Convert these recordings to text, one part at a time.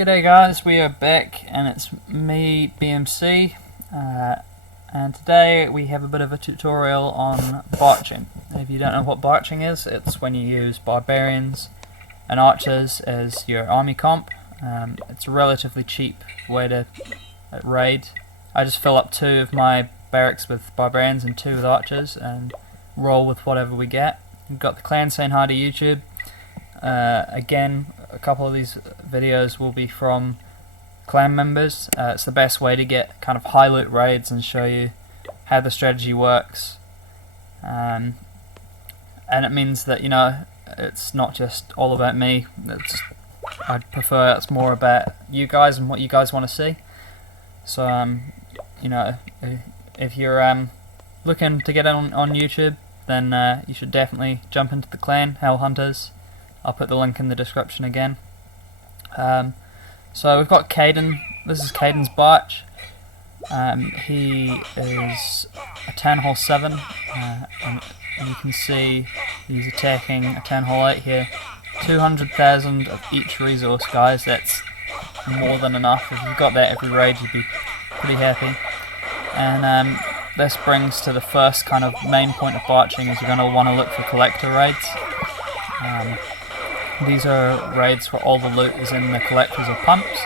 G'day guys, we are back and it's me, BMC, and today we have a bit of a tutorial on barching. If you don't know what barching is, it's when you use barbarians and archers as your army comp. It's a relatively cheap way to raid. I just fill up 2 of my barracks with barbarians and 2 with archers and roll with whatever we get. We've got the clan saying hi to YouTube. Again, a couple of these videos will be from clan members. It's the best way to get kind of high loot raids and show you how the strategy works. And it means that, you know, it's not just all about me. I'd prefer it's more about you guys and what you guys want to see. So, you know, if you're looking to get on YouTube, then you should definitely jump into the clan, Hell Hunters. I'll put the link in the description again. So we've got Kayden. This is Kayden's Barch. He is a Town Hall 7, and you can see he's attacking a Town Hall 8 here. 200,000 of each resource, guys. That's more than enough. If you've got that every raid, you'd be pretty happy. And this brings to the first kind of main point of barching, is you're going to want to look for collector raids. These are raids where all the loot is in the collectors or pumps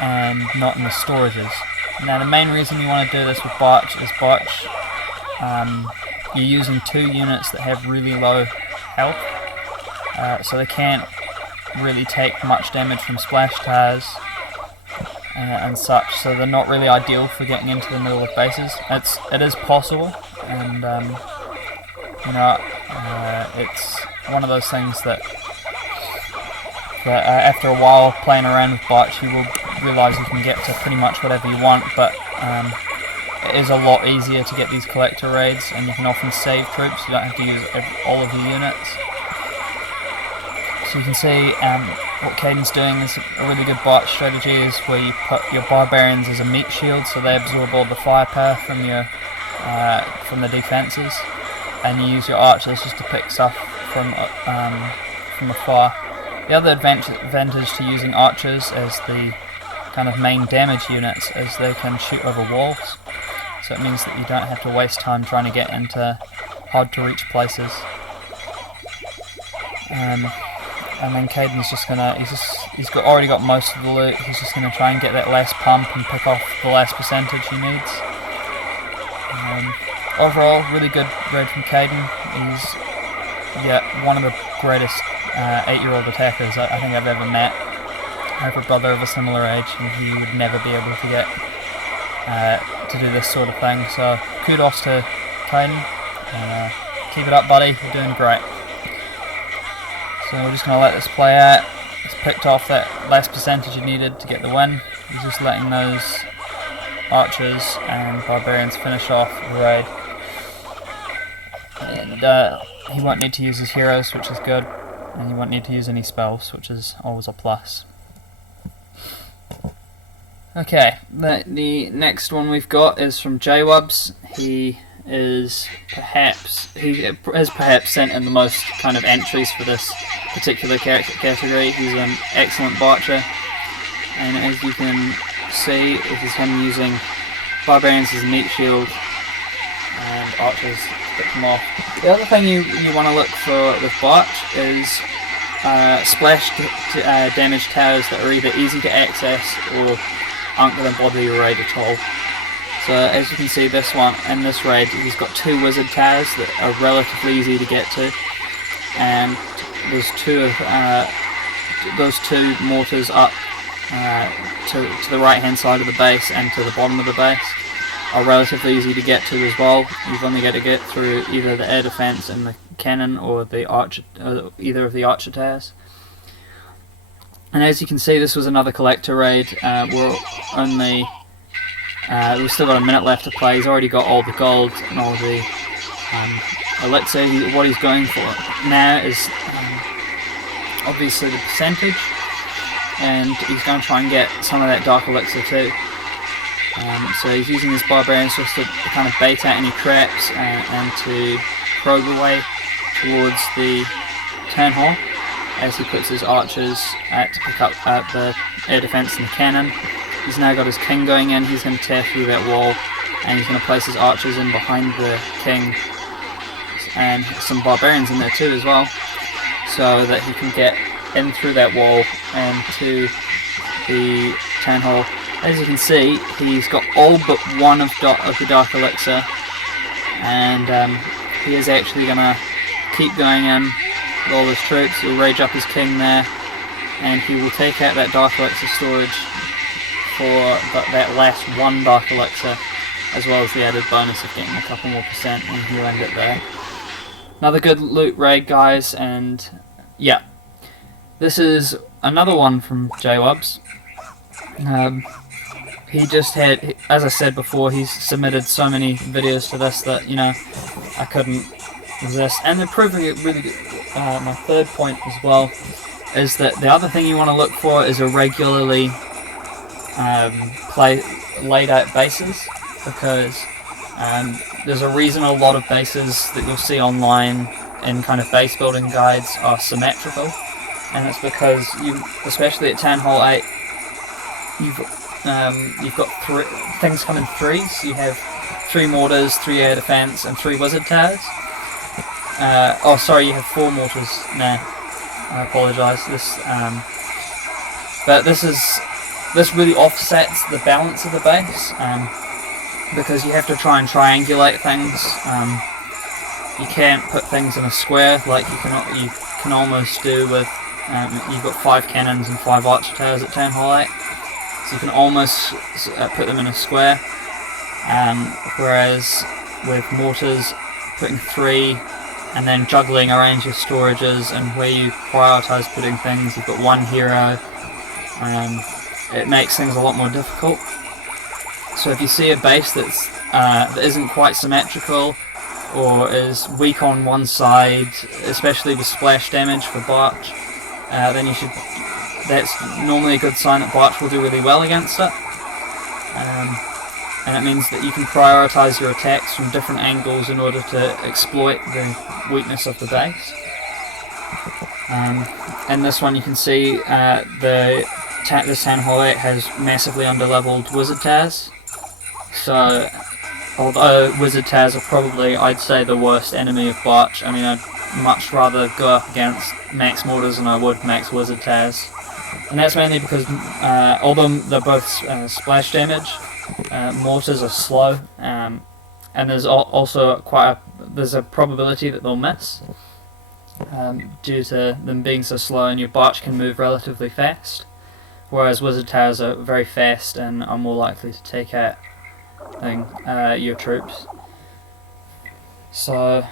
and not in the storages. Now the main reason you want to do this with Barch is you're using 2 units that have really low health, so they can't really take much damage from splash towers and such, so they're not really ideal for getting into the middle of bases. It is possible, and you know, it's one of those things that after a while playing around with Barch, you will realise you can get to pretty much whatever you want, but it is a lot easier to get these collector raids, and you can often save troops. You don't have to use all of your units. So you can see what Kayden's doing is a really good Barch strategy, is where you put your barbarians as a meat shield, so they absorb all the firepower from the defences, and you use your archers just to pick stuff from afar. The other advantage to using archers as the kind of main damage units is they can shoot over walls, so it means that you don't have to waste time trying to get into hard to reach places. And then Kayden's just gonna, he's already got most of the loot. He's just gonna try and get that last pump and pick off the last percentage he needs. Overall, really good raid from Kayden. He's one of the greatest 8-year-old attackers I think I've ever met. I have a brother of a similar age, and he would never be able to get to do this sort of thing. So kudos to Kayden, and keep it up, buddy. You're doing great. So we're just going to let this play out. He's picked off that last percentage he needed to get the win. He's just letting those archers and barbarians finish off the raid. And he won't need to use his heroes, which is good. And you won't need to use any spells, which is always a plus. Okay, the next one we've got is from Jwubs. He has perhaps sent in the most kind of entries for this particular category. He's an excellent barcher, and as you can see, this is him using barbarians as a meat shield and archers to pick them off. The other thing you want to look for with Barch is splash damage towers that are either easy to access or aren't going to bother your raid at all. So as you can see, in this raid, he's got 2 wizard towers that are relatively easy to get to, and there's those 2 mortars up to the right hand side of the base and to the bottom of the base are relatively easy to get to as well. You've only got to get through either the air defense and the cannon, or the archer, either of the archer towers. And as you can see, this was another collector raid. We've still got a minute left to play. He's already got all the gold and all the elixir. What he's going for now is obviously the percentage, and he's going to try and get some of that dark elixir too. So he's using his barbarians just to kind of bait out any traps and to probe away towards the town hall. as he puts his archers to pick up the air defense and the cannon. He's now got his king going in. He's going to tear through that wall, and he's going to place his archers in behind the king, and some barbarians in there too as well, so that he can get in through that wall and to the town hall. As you can see, he's got all but one of the Dark Elixir, and he is actually going to keep going in with all his troops. He'll rage up his king there, and he will take out that Dark Elixir storage for that last one Dark Elixir, as well as the added bonus of getting a couple more percent, and he'll end it there. Another good loot raid, guys, and yeah. This is another one from Jwubs. He just had, as I said before, he's submitted so many videos to this that, you know, I couldn't resist. And they're proving it really good. My third point as well is that the other thing you want to look for is a regularly laid out bases, because there's a reason a lot of bases that you'll see online in kind of base building guides are symmetrical, and it's because especially at Town Hall 8, you've got things come in threes. You have 3 mortars, 3 air defense, and 3 wizard towers. Oh, sorry, you have 4 mortars now. I apologise. But this really offsets the balance of the base, because you have to try and triangulate things. You can't put things in a square like you can almost do with. You've got 5 cannons and 5 archer towers at Town Hall 8, so you can almost put them in a square. Whereas with mortars, putting 3 and then juggling around your storages and where you prioritise putting things, you've got 1 hero. It makes things a lot more difficult. So if you see a base that isn't quite symmetrical or is weak on one side, especially with splash damage for Barch, then that's normally a good sign that Barch will do really well against it. And it means that you can prioritise your attacks from different angles in order to exploit the weakness of the base. And this one you can see this Town Hall 8 has massively underleveled wizard towers. So although wizard towers are probably, I'd say, the worst enemy of Barch, I mean, I'd much rather go up against max mortars than I would max wizard towers. And that's mainly because although they're both splash damage, mortars are slow, and there's also there's a probability that they'll miss due to them being so slow, and your Barch can move relatively fast, whereas wizard towers are very fast and are more likely to take out your troops. So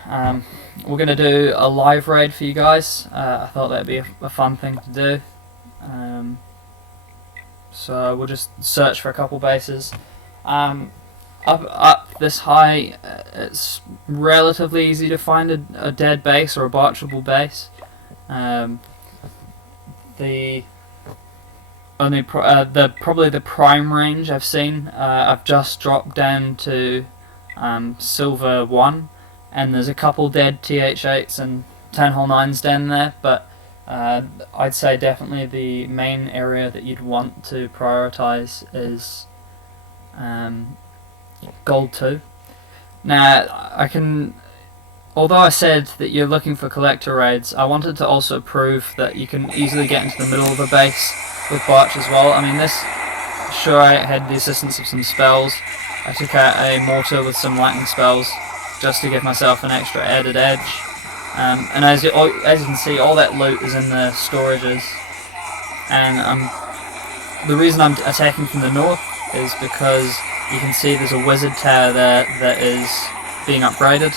we're going to do a live raid for you guys. I thought that'd be a fun thing to do. So we'll just search for a couple bases. Up this high, it's relatively easy to find a dead base or a barchable base. Probably the prime range I've seen, I've just dropped down to Silver 1, and there's a couple dead TH8s and Town Hall 9s down there, but I'd say definitely the main area that you'd want to prioritise is Gold 2. Now, although I said that you're looking for collector raids, I wanted to also prove that you can easily get into the middle of the base with Barch as well. I mean, sure, I had the assistance of some spells. I took out a mortar with some lightning spells just to give myself an extra added edge. And as you can see, all that loot is in the storages. And the reason I'm attacking from the north is because you can see there's a wizard tower there that is being upgraded.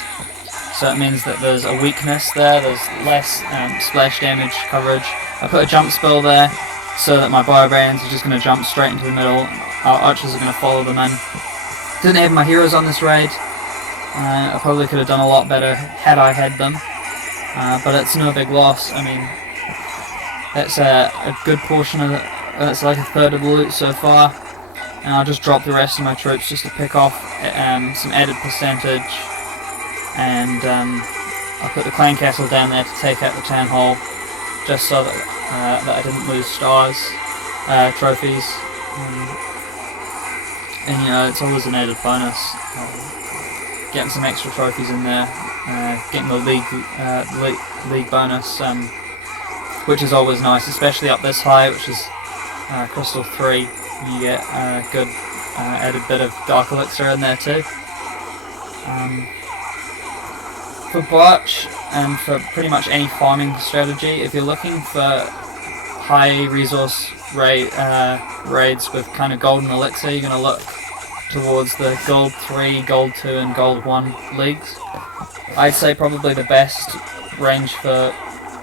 So it means that there's a weakness there, there's less splash damage coverage. I put a jump spell there so that my barbarians are just going to jump straight into the middle. Our archers are going to follow them in. Didn't have my heroes on this raid. I probably could have done a lot better had I had them. But it's no big loss. I mean, that's a good portion of it. That's like a third of the loot so far. And I'll just drop the rest of my troops just to pick off some added percentage. And I'll put the clan castle down there to take out the town hall, just so that I didn't lose stars, trophies, and you know, it's always an added bonus. Getting some extra trophies in there, getting the league bonus, which is always nice, especially up this high, which is Crystal 3. You get a good added bit of Dark Elixir in there too. For Barch, and for pretty much any farming strategy, if you're looking for high resource raids with kind of golden elixir, you're going to look towards the Gold 3, Gold 2 and Gold 1 leagues. I'd say probably the best range for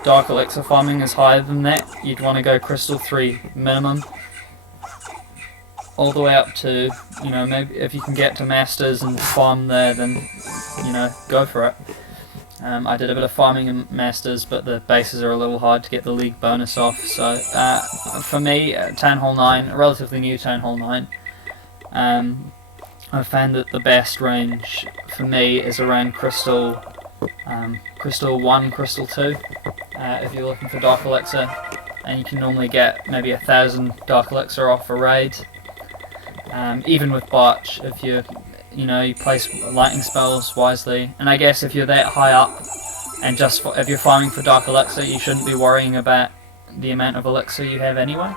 Dark Elixir farming is higher than that. You'd want to go Crystal 3 minimum, all the way up to, you know, maybe if you can get to Masters and farm there, then, you know, go for it. I did a bit of farming in Masters, but the bases are a little hard to get the league bonus off, so for me, Town Hall 9, a relatively new Town Hall 9, I found that the best range for me is around Crystal 1, Crystal 2, if you're looking for Dark Elixir, and you can normally get maybe 1,000 Dark Elixir off a raid. Even with Barch, if you place lightning spells wisely, and I guess if you're that high up, and if you're farming for Dark Elixir, you shouldn't be worrying about the amount of elixir you have anyway.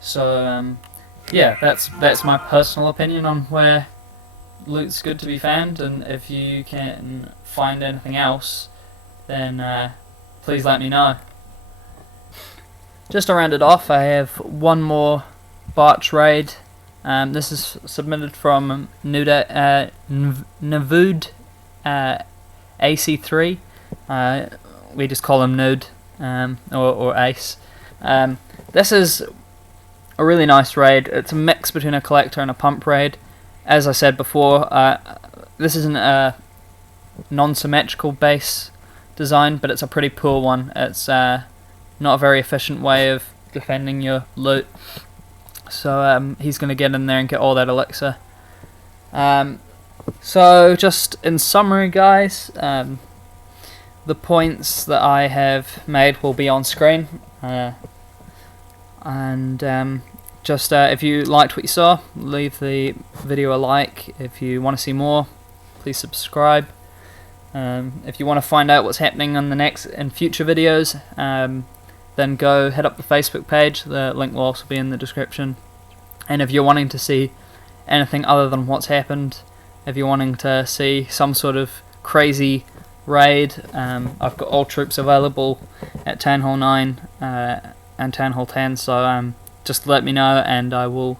So yeah, that's my personal opinion on where loot's good to be found, and if you can find anything else, then please let me know. Just to round it off, I have one more Barch raid. This is submitted from Nvde Ac3. We just call him Nude, or Ace. This is a really nice raid. It's a mix between a collector and a pump raid. As I said before, this isn't a non-symmetrical base design, but it's a pretty poor one. It's not a very efficient way of defending your loot. So he's going to get in there and get all that elixir. So just in summary, guys, the points that I have made will be on screen. Just if you liked what you saw, leave the video a like. If you want to see more, please subscribe. If you want to find out what's happening on in future videos, then go head up the Facebook page. The link will also be in the description. And if you're wanting to see anything other than what's happened, if you're wanting to see some sort of crazy raid, I've got all troops available at Town Hall 9 and Town Hall 10, so just let me know and I will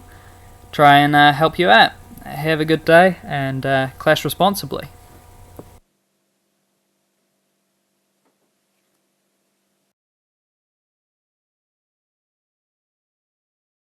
try and help you out. Have a good day and clash responsibly.